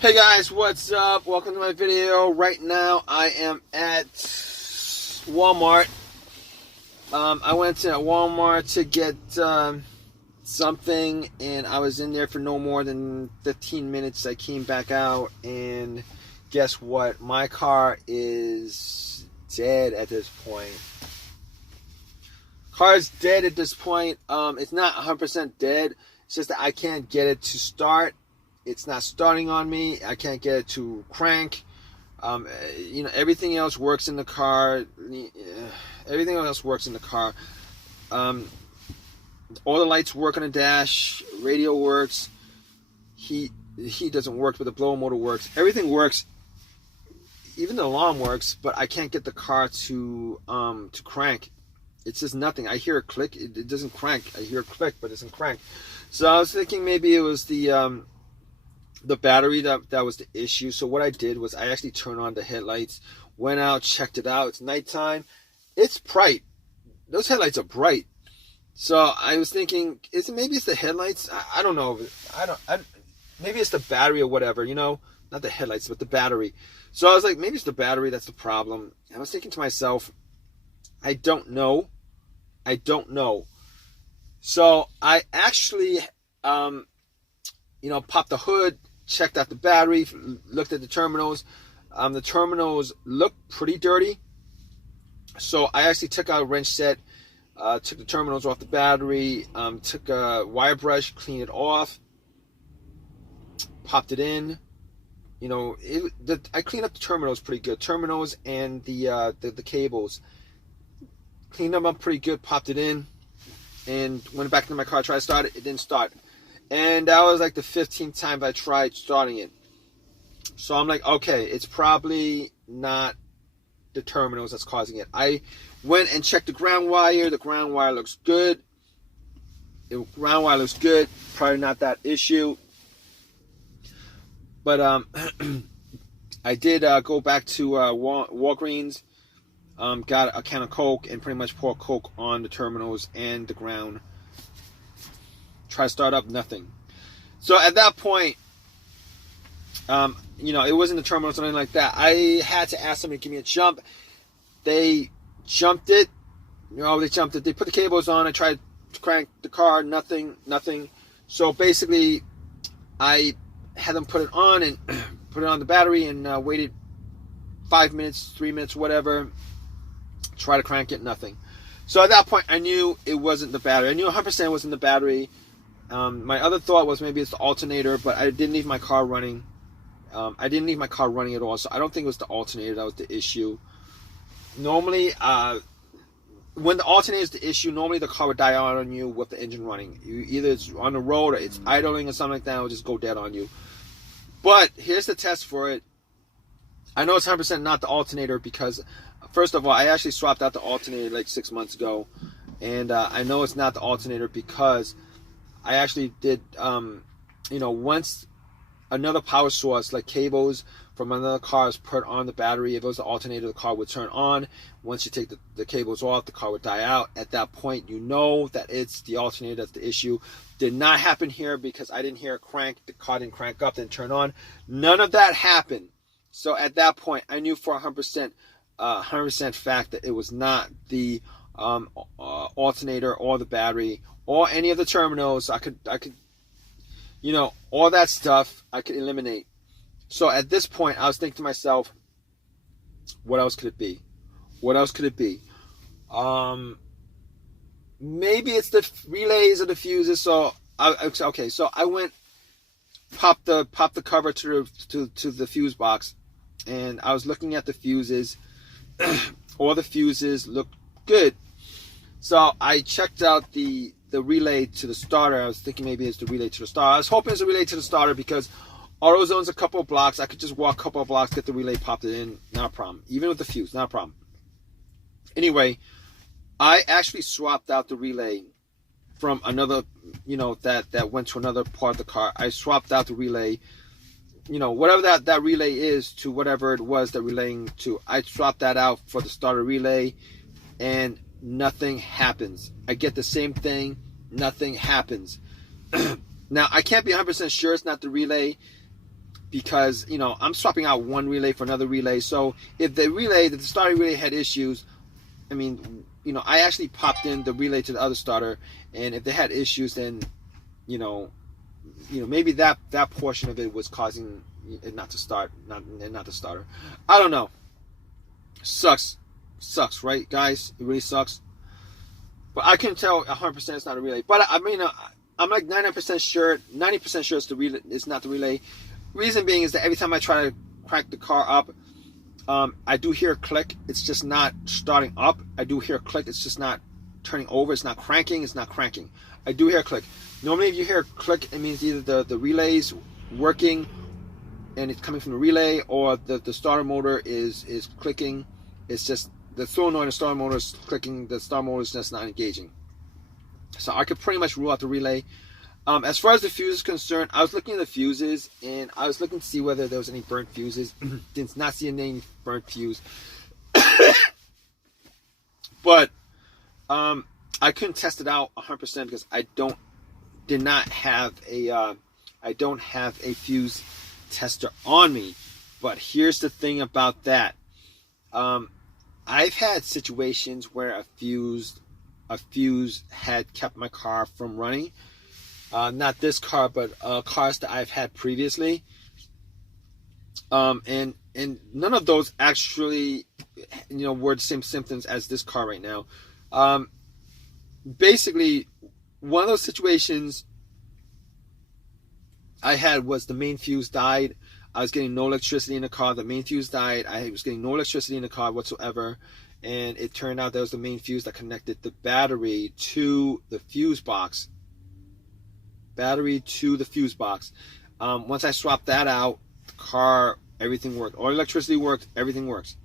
Hey guys, what's up? Welcome to my video. Right now I am at Walmart. I went to Walmart to get something, and I was in there for no more than 15 minutes. I came back out, and guess what? My car is dead at this point. Car's dead at this point. It's not 100% dead. It's just that I can't get it to start. It's not starting on me. I can't get it to crank. Everything else works in the car. Everything else works in the car. All the lights work on the dash. Radio works. Heat doesn't work, but the blower motor works. Everything works. Even the alarm works, but I can't get the car to crank. It's just nothing. I hear a click. It doesn't crank. I hear a click, but it doesn't crank. So I was thinking maybe it was the battery that was the issue. So what I did was I actually turned on the headlights, went out, checked it out. It's nighttime. It's bright. Those headlights are bright. So I was thinking, maybe it's the headlights? I don't know. Maybe it's the battery or whatever, not the headlights, but the battery. So I was like, maybe it's the battery that's the problem. I was thinking to myself, I don't know. So I actually, popped the hood, checked out the battery, looked at the terminals. The terminals look pretty dirty. So I actually took out a wrench set, took the terminals off the battery, took a wire brush, cleaned it off, popped it in. I cleaned up the terminals pretty good. Terminals and the cables. Cleaned them up pretty good, popped it in, and went back into my car, tried to start it. It didn't start. And that was like the 15th time I tried starting it. So I'm like, okay, it's probably not the terminals that's causing it. I went and checked the ground wire. The ground wire looks good. Probably not that issue. But I did go back to Walgreens. Got a can of Coke and pretty much poured Coke on the terminals and the ground. Try to start up, nothing. So at that point, it wasn't the terminals or anything like that. I had to ask somebody to give me a jump. They jumped it. They put the cables on. I tried to crank the car, nothing. So basically, I had them put it on and put it on the battery and waited 5 minutes, 3 minutes, whatever. Try to crank it, nothing. So at that point, I knew it wasn't the battery. I knew 100% it wasn't the battery. My other thought was maybe it's the alternator, but I didn't leave my car running. I didn't leave my car running at all, so I don't think it was the alternator that was the issue. Normally, when the alternator is the issue, normally the car would die out on you with the engine running. Either it's on the road or it's idling or something like that, it will just go dead on you. But here's the test for it. I know it's 100% not the alternator because, first of all, I actually swapped out the alternator like 6 months ago. And I know it's not the alternator because I actually did, once another power source like cables from another car is put on the battery, if it was the alternator, the car would turn on. Once you take the cables off, the car would die out. At that point, you know that it's the alternator that's the issue. Did not happen here because I didn't hear a crank. The car didn't crank up, didn't turn on. None of that happened. So at that point, I knew for 100% fact that it was not the alternator or the battery or any of the terminals. I could, all that stuff I could eliminate. So at this point, I was thinking to myself, what else could it be? Maybe it's the relays or the fuses. So I went, popped the cover to the fuse box, and I was looking at the fuses. All the fuses looked good. So I checked out the relay to the starter. I was thinking maybe it's the relay to the starter. I was hoping it's a relay to the starter because AutoZone's a couple of blocks. I could just walk a couple of blocks, get the relay, popped it in. Not a problem. Even with the fuse, not a problem. Anyway, I actually swapped out the relay from another, that went to another part of the car. I swapped out the relay, whatever that relay is to whatever it was that relaying to. I swapped that out for the starter relay, and nothing happens. I get the same thing, nothing happens. Now, I can't be 100% sure it's not the relay. because, you know, I'm swapping out one relay for another relay. So if the starter relay had issues, I mean, you know, I actually popped in the relay to the other starter, and if they had issues, then, you know, maybe that portion of it was causing it not to start, not the starter. I don't know. Sucks, right, guys? It really sucks. But I can tell 100% it's not a relay. But I mean, I'm like 99% sure, 90% sure it's the relay. It's not the relay. Reason being is that every time I try to crank the car up, I do hear a click. It's just not starting up. I do hear a click. It's just not turning over. It's not cranking. It's not cranking. I do hear a click. Normally, if you hear a click, it means either the relay's working and it's coming from the relay, or the starter motor is clicking. It's just the solenoid and the starter motor is clicking. The starter motor is just not engaging. So I could pretty much rule out the relay. As far as the fuse is concerned, I was looking at the fuses, and I was looking to see whether there was any burnt fuses. Did not see any burnt fuse. But I couldn't test it out 100% because I don't have a fuse tester on me. But here's the thing about that. I've had situations where a fuse had kept my car from running. Not this car, but cars that I've had previously. And none of those actually, were the same symptoms as this car right now. Basically, one of those situations I had was the main fuse died. I was getting no electricity in the car. The main fuse died. I was getting no electricity in the car whatsoever. And it turned out that was the main fuse that connected the battery to the fuse box. Once I swapped that out, the car, everything worked. All electricity worked. Everything works.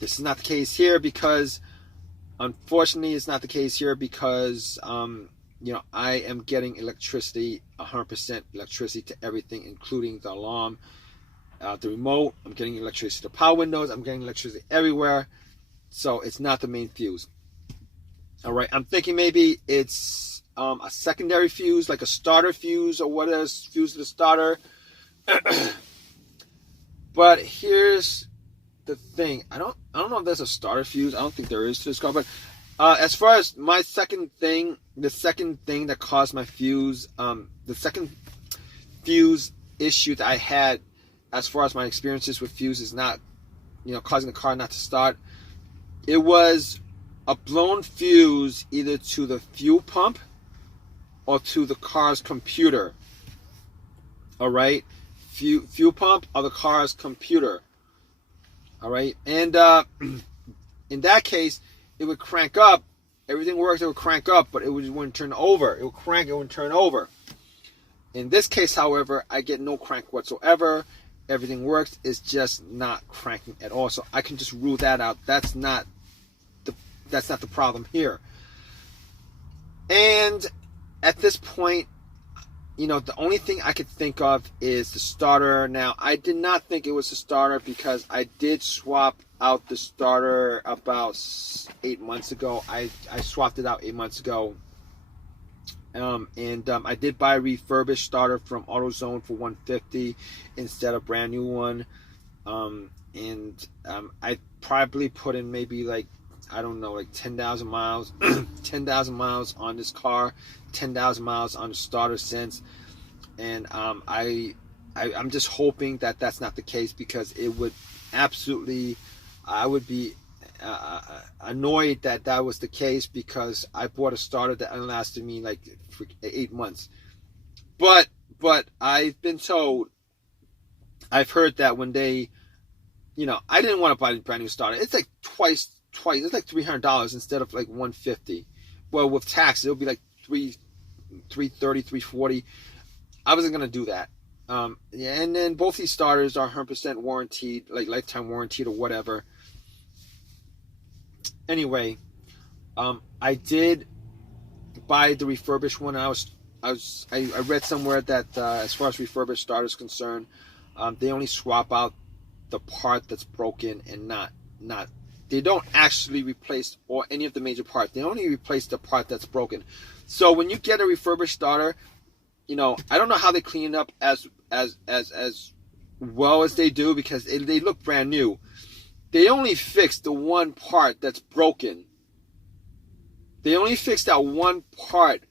This is not the case here because, unfortunately, it's not the case here because, I am getting electricity, 100% electricity to everything, including the alarm, the remote. I'm getting electricity to power windows. I'm getting electricity everywhere. So it's not the main fuse. All right. I'm thinking maybe it's a secondary fuse, like a starter fuse or what is fuse to the starter. But here's the thing. I don't know if there's a starter fuse. I don't think there is to this car. But as far as my second thing that caused my fuse, the second fuse issue that I had as far as my experiences with fuse is not, causing the car not to start. It was a blown fuse either to the fuel pump or to the car's computer. All right, fuel pump or the car's computer. All right, and in that case, it would crank up. Everything works. It would crank up, but it wouldn't turn over. It would crank. It wouldn't turn over. In this case, however, I get no crank whatsoever. Everything works. It's just not cranking at all. So I can just rule that out. That's not the problem here. And at this point, the only thing I could think of is the starter. Now, I did not think it was the starter because I did swap out the starter about 8 months ago. I swapped it out 8 months ago. I did buy a refurbished starter from AutoZone for $150 instead of a brand new one. I probably put in maybe like 10,000 miles, 10,000 miles on this car, 10,000 miles on the starter since. And I'm just hoping that that's not the case because it would absolutely, I would be annoyed that was the case because I bought a starter that lasted me like 8 months. But I've been told, I've heard that when they, I didn't want to buy a brand new starter. It's like twice. It's like $300 instead of like $150. Well, with tax, it'll be like $330, $340. I wasn't gonna do that. And then both these starters are 100% warranted, like lifetime warranted or whatever. Anyway, I did buy the refurbished one. I read somewhere that as far as refurbished starters concerned, they only swap out the part that's broken and not. They don't actually replace or any of the major parts. They only replace the part that's broken. So when you get a refurbished starter, I don't know how they clean it up as well as they do, because they look brand new. They only fixed the one part that's broken. They only fixed that one part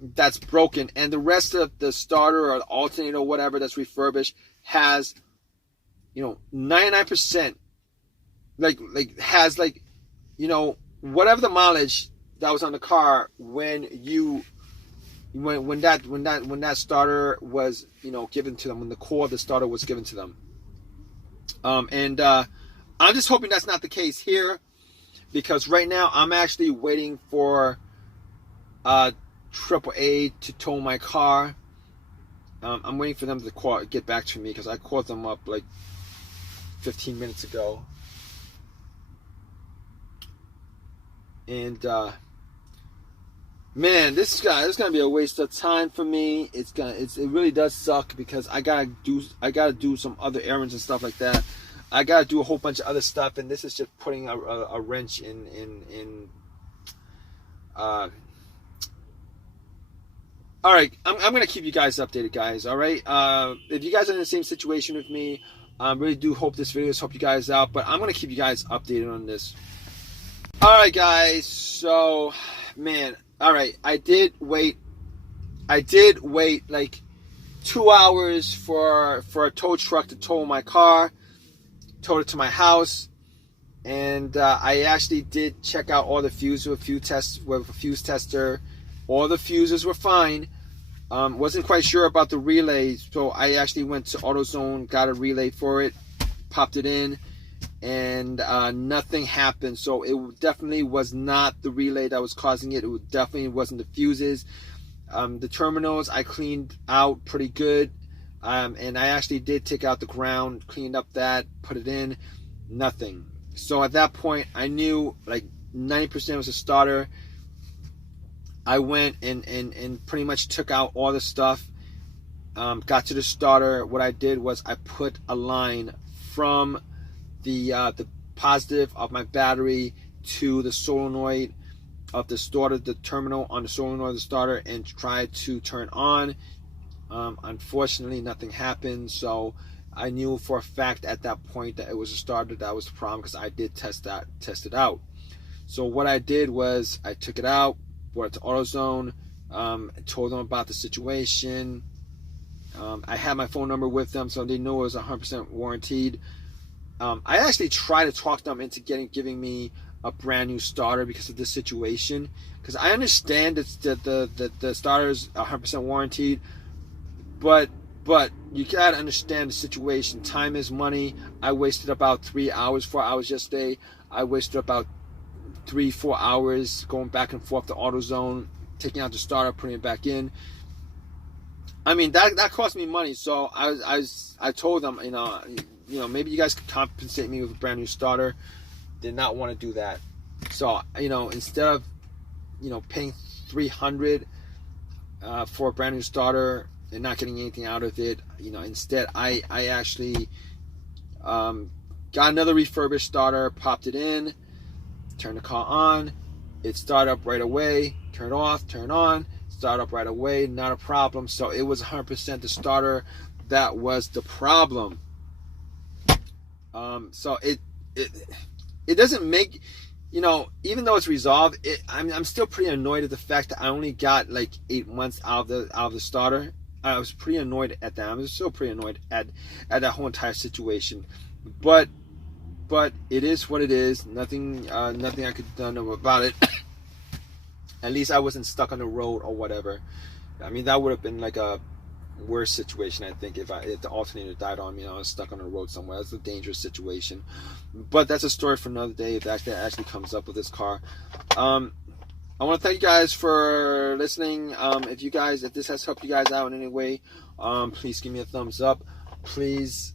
that's broken, and the rest of the starter or the alternator or whatever that's refurbished has, 99%, has whatever the mileage that was on the car when that starter was given to them, when the core of the starter was given to them. And I'm just hoping that's not the case here, because right now I'm actually waiting for AAA to tow my car. I'm waiting for them to get back to me, because I called them up like 15 minutes ago. And man, this is gonna be a waste of time for me. It really does suck, because I gotta do some other errands and stuff like that. I gotta do a whole bunch of other stuff, and this is just putting a wrench in. All right, I'm gonna keep you guys updated, guys. All right, if you guys are in the same situation with me, I really do hope this video has helped you guys out. But I'm gonna keep you guys updated on this. All right, guys. So, man. All right, I did wait like 2 hours for a tow truck to tow my car, towed it to my house, and I actually did check out all the fuses with a fuse tester. All the fuses were fine. Wasn't quite sure about the relay, so I actually went to AutoZone, got a relay for it, popped it in, and nothing happened. So it definitely was not the relay that was causing it. It definitely wasn't the fuses. The terminals I cleaned out pretty good, and I actually did take out the ground, cleaned up that, put it in, nothing. So at that point I knew like 90% was a starter. I went and pretty much took out all the stuff, got to the starter. What I did was I put a line from the positive of my battery to the solenoid of the starter, the terminal on the solenoid of the starter, and tried to turn on. Unfortunately, nothing happened, so I knew for a fact at that point that it was a starter that was the problem, because I did test it out. So what I did was I took it out, brought it to AutoZone, told them about the situation. I had my phone number with them, so they knew it was 100% warranted. I actually tried to talk them into giving me a brand new starter because of this situation. Because I understand that the starter is 100% warranted, but you gotta understand the situation. Time is money. I wasted about 4 hours yesterday. I wasted about 3-4 hours going back and forth to AutoZone, taking out the starter, putting it back in. I mean, that cost me money. So I told them, maybe you guys could compensate me with a brand new starter. Did not want to do that. So, instead of, paying $300 for a brand new starter and not getting anything out of it, instead I actually got another refurbished starter, popped it in, turned the car on, it started up right away, turn off, turn on, start up right away, not a problem. So it was 100% the starter that was the problem. So it doesn't make, even though it's resolved, I'm still pretty annoyed at the fact that I only got like 8 months out of the starter. I was pretty annoyed at that. I was still pretty annoyed at that whole entire situation. But it is what it is. Nothing I could have done about it. At least I wasn't stuck on the road or whatever. I mean, that would have been like a worse situation, I think, if the alternator died on me and I was stuck on the road somewhere. That's a dangerous situation. But that's a story for another day if that actually comes up with this car. I want to thank you guys for listening. If this has helped you guys out in any way, please give me a thumbs up. Please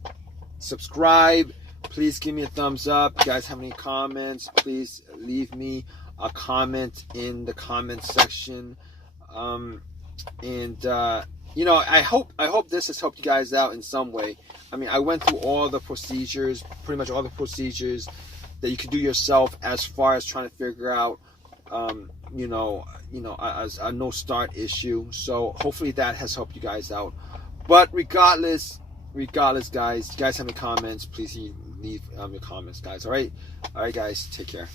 subscribe. Please give me a thumbs up. If you guys have any comments, please leave me a comment in the comment section. I hope this has helped you guys out in some way. I mean, I went through all the procedures, pretty much all the procedures that you could do yourself as far as trying to figure out, a no start issue. So hopefully that has helped you guys out. But regardless, regardless, guys, you guys have any comments, please leave your comments, guys. All right, guys, take care.